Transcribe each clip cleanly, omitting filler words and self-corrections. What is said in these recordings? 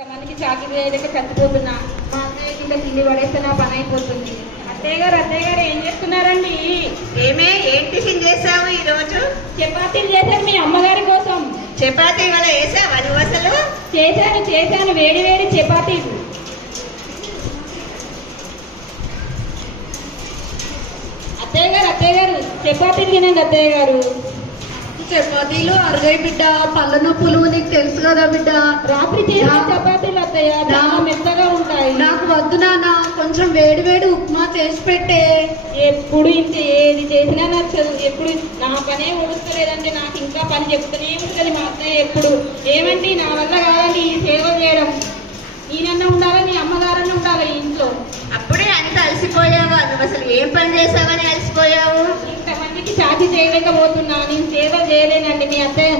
ఇంతమందికి చాకిరీ అయ్యేదాకా చచ్చిపోతున్నా. మా అత్తయ్య కింద తిండి పడేస్తే నా పని అయిపోతుంది. అత్తయ్య గారు ఏం చేస్తున్నారండి? ఏం టిఫిన్ చేసావు ఈ రోజు? చపాతీలు చేశాను మీ అమ్మగారి కోసం. చపాతీ వల్ల వేసావా నువ్వు అసలు? చేశాను వేడి వేడి చపాతీలు. అత్తయ్య గారు చపాతీలు తినండి అత్తయ్య గారు. చపాతీలు అరగై బిడ్డ, పళ్ళ నొప్పులు నీకు తెలుసు కదా బిడ్డ. రాత్రి చేసిన చపాతీలు అత్తయ్య చాలా మెత్తగా ఉంటాయి. నాకు వద్దు నాన్న, కొంచెం వేడి వేడి ఉప్మా చేసి పెట్టే. ఎప్పుడు ఇంత ఏది చేసినా నచ్చదు. ఎప్పుడు నా పనే ఉడుస్తలేదంటే నాకు ఇంకా పని చెప్తూనే ఉంటుంది మా అత్తయ్య ఎప్పుడు. ఏమండి నా వల్ల కాదండి ఈ సేవలు చేయడం. ఈయనన్నా ఉండాలి, నీ అమ్మగారన్నా ఉండాలి ఇంట్లో. అప్పుడే అంత అలసిపోయావా? నువ్వు అసలు ఏం పని చేసావని అలసిపోయావు? ఇంతమందికి చాటి చేయలేకపోతున్నా. నేను సేవలు చేయలేనండి. మీ అత్తయ్య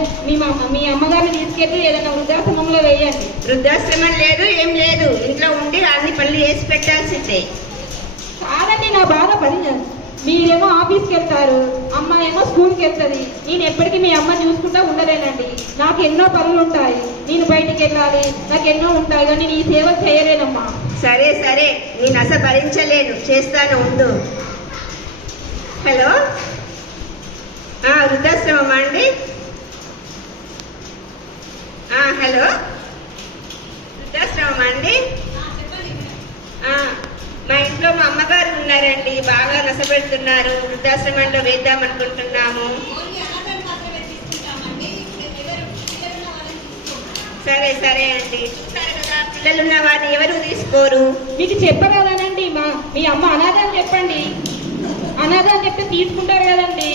మీ అమ్మగారిని తీసుకెళ్ళి ఏదైనా వృద్ధాశ్రమంలో వేయండి. వృద్ధాశ్రమం లేదు, ఏం లేదు. ఇంట్లో ఉండి అన్ని పనులు చేసి పెట్టాల్సిందే. కాదండి నా బాధ పని. మీరేమో ఆఫీస్కి వెళ్తారు, అమ్మ ఏమో స్కూల్కి వెళ్తుంది. నేను ఎప్పటికీ మీ అమ్మని చూసుకుంటా ఉండలేనండి. నాకు ఎన్నో పనులు ఉంటాయి. నేను బయటికి వెళ్ళాలి, నాకు ఎన్నో ఉంటాయి. కానీ నేను ఈ సేవలు చేయలేనమ్మా. సరే నేను అసలు భరించలేను, చేస్తాను ఉండు. హలో, వృద్ధాశ్రమం అండి? హలో, వృద్ధాశ్రమం అండి? మా ఇంట్లో మా అమ్మగారు ఉన్నారండి, బాగా నష్టపెడుతున్నారు. వృద్ధాశ్రమంలో వేద్దాం అనుకుంటున్నాము. సరే అండి. చూస్తారు కదా, పిల్లలున్న వారిని ఎవరు తీసుకోరు. మీకు చెప్పగలనండి, మీ అమ్మ అనాథ అని చెప్పండి. అనాథ అని చెప్తే తీసుకుంటారు కదండి.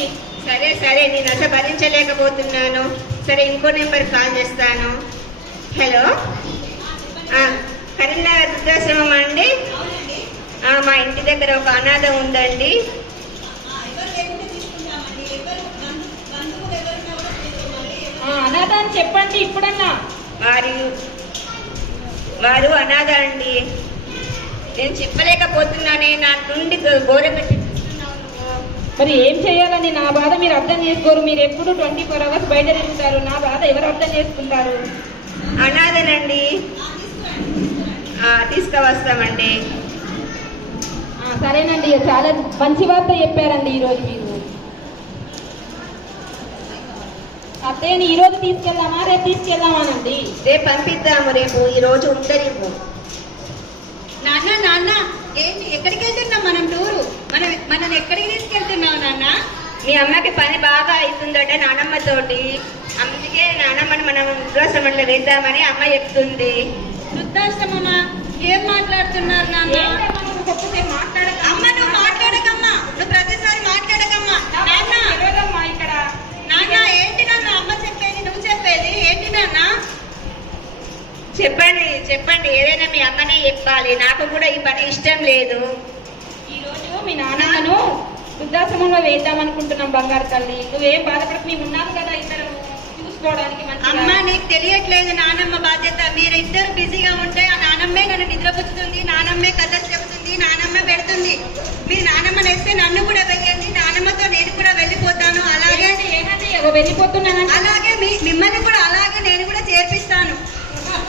సరే నేను అసలు భరించలేకపోతున్నాను. సరే, ఇంకో నెంబర్ కాల్ చేస్తాను. హలో, కరీంనగర్ వృద్ధాశ్రమం అండి? మా ఇంటి దగ్గర ఒక అనాథ ఉందండి. అనాథ అని చెప్పండి ఇప్పుడన్నా. వారు అనాథ అండి. నేను చెప్పలేకపోతున్నానే, నా నుండి గోర పెట్టి. మరి ఏం చేయాలని నా బాధ మీరు అర్థం చేసుకోరు. మీరు ఎప్పుడు 24 hours బయట తిరుగుతారు. నా బాధ ఎవరు అర్థం చేసుకుంటారు? అనాథనండి, తీసుకువస్తామండి. సరేనండి, చాలా మంచి వార్త చెప్పారండి ఈరోజు మీరు. అత్తయ్యని ఈరోజు తీసుకెళ్దామా రేపు తీసుకెళ్దామానండి? రేపు పంపిద్దాము. రేపు ఈ రోజు ఉండరేపు. నాన్న ఏంటి, ఎక్కడికి వెళ్తున్నాం మనం? టూరు మనం ఎక్కడికి తీసుకెళ్తున్నావు నాన్న? మీ అమ్మకి పని బాగా అవుతుందట నానమ్మతోటి. అందుకే నానమ్మని మనం వృద్ధాశ్రమంలో వేద్దామని అమ్మ చెప్తుంది. వృద్ధాశ్రమమా? ఏం మాట్లాడుతున్నారు నాన్న? అమ్మ నువ్వు మాట్లాడకమ్మా, నువ్వు ప్రతిసారి మాట్లాడకమ్మా. నాన్న ఏంటి నాన్న అమ్మ చెప్పేది, నువ్వు చెప్పేది ఏంటి నాన్న? చెప్పండి ఏదైనా మీ అమ్మనే చెప్పాలి. నాకు కూడా ఈ పని ఇష్టం లేదు. ఈరోజు మీ నాన్నమ్మను వృద్ధాశ్రమంలో వేద్దాం అనుకుంటున్నాం. బంగారు తల్లి, నువ్వేం బాధపడకు, మేము ఉన్నాము కదా ఇద్దరు చూసుకోవడానికి. అమ్మ నీకు తెలియట్లేదు నానమ్మ బాధ్యత. మీరు ఇద్దరు బిజీగా ఉంటే ఆ నానమ్మే నన్ను నిద్రపుచ్చుతుంది, నానమ్మే కథలు చెబుతుంది, నానమ్మ పెడుతుంది. మీరు నానమ్మని వేస్తే నన్ను కూడా వెయ్యండి, నానమ్మతో నేను కూడా వెళ్ళిపోతాను. అలాగే వెళ్ళిపోతున్నాను. అలాగే మిమ్మల్ని కూడా అలాగే నేను కూడా చేర్పిస్తాను.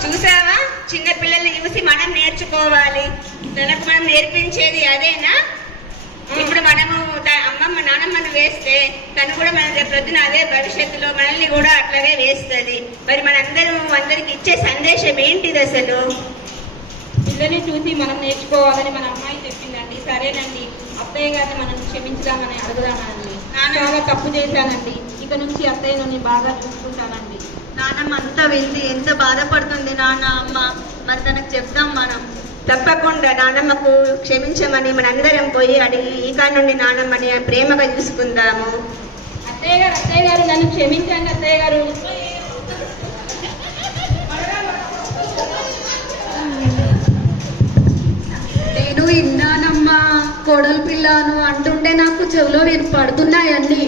చూసావా, చిన్న పిల్లల్ని చూసి మనం నేర్చుకోవాలి. తనకు మనం నేర్పించేది అదేనా? ఇప్పుడు మనము అమ్మమ్మ నానమ్మను వేస్తే తను కూడా మన ప్రొద్దున అదే భవిష్యత్తులో మనల్ని కూడా అట్లాగే వేస్తుంది. మరి అందరికి ఇచ్చే సందేశం ఏంటిది అసలు? పిల్లల్ని చూసి మనం నేర్చుకోవాలని మన అమ్మాయి చెప్పిందండి. సరేనండి, అత్తయ్య గారిని మనం క్షమించుదామని అడుగుదామండి. చాలా తప్పు చేశానండి. ఇక నుంచి అత్తయ్యను బాగా చూసుకుంటానండి. నానమ్మ అంతా వింది ఎంత బాధపడుతుంది నాన్న అమ్మ. మరి తనకు చెప్దాం మనం. తప్పకుండా నానమ్మకు క్షమించమని మనందరం పోయి అడిగి ఈ కాడ నుండి నానమ్మని ప్రేమగా చూసుకుందాము. అత్తయ్య గారు నన్ను క్షమించండి అత్తయ్య గారు. నేను విన్నానమ్మా, కోడలు పిల్లను అంటుంటే నాకు చెవిలో పడుతున్నాయన్నీ.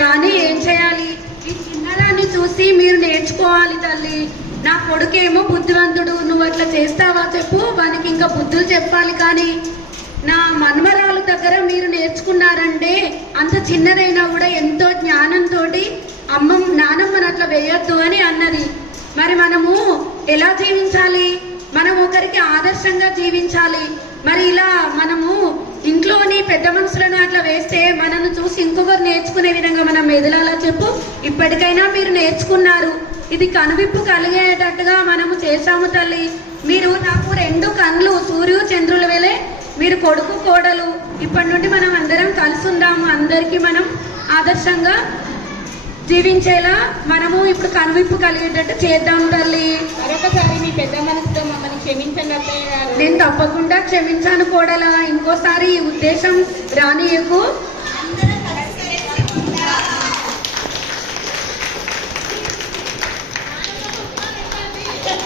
కానీ ఏం చేయాలి? ఈ చిన్నదాన్ని చూసి మీరు నేర్చుకోవాలి తల్లి. నా కొడుకేమో బుద్ధివంతుడు, నువ్వు అట్లా చేస్తావా చెప్పు, వానికి ఇంకా బుద్ధులు చెప్పాలి. కానీ నా మన్మరాలు దగ్గర మీరు నేర్చుకున్నారంటే అంత చిన్నదైనా కూడా ఎంతో జ్ఞానంతో నానమ్మని అట్లా వేయొద్దు అని అన్నది. మరి మనము ఎలా జీవించాలి? ఒకరికి ఆదర్శంగా జీవించాలి. మరి ఇలా మనము ఇంట్లోని పెద్ద మనుషులను అట్లా వేస్తే మనల్ని చూసి ఇంకొకరు నేర్చుకునే విధంగా మనం మెదలాలా చెప్పు. ఇప్పటికైనా మీరు నేర్చుకున్నారు, ఇది కనువిప్పు కలిగేటట్టుగా మనము చేశాము తల్లి. మీరు నాకు 2 కళ్ళు సూర్యు చంద్రుల వేలే, మీరు కొడుకు కోడలు. ఇప్పటి నుండి మనం అందరం కలిసి ఉందాము, అందరికీ మనం ఆదర్శంగా జీవించేలా మనము ఇప్పుడు కనువిప్పు కలిగేటట్టు చేద్దాం తల్లి. మరొకసారి మీ పెద్ద మనసుతో మమ్మల్ని క్షమించండి అత్తయ్య గారు. నేను తప్పకుండా క్షమించాను కోడలా. ఇంకోసారి ఈ ఉద్దేశం రానియకు.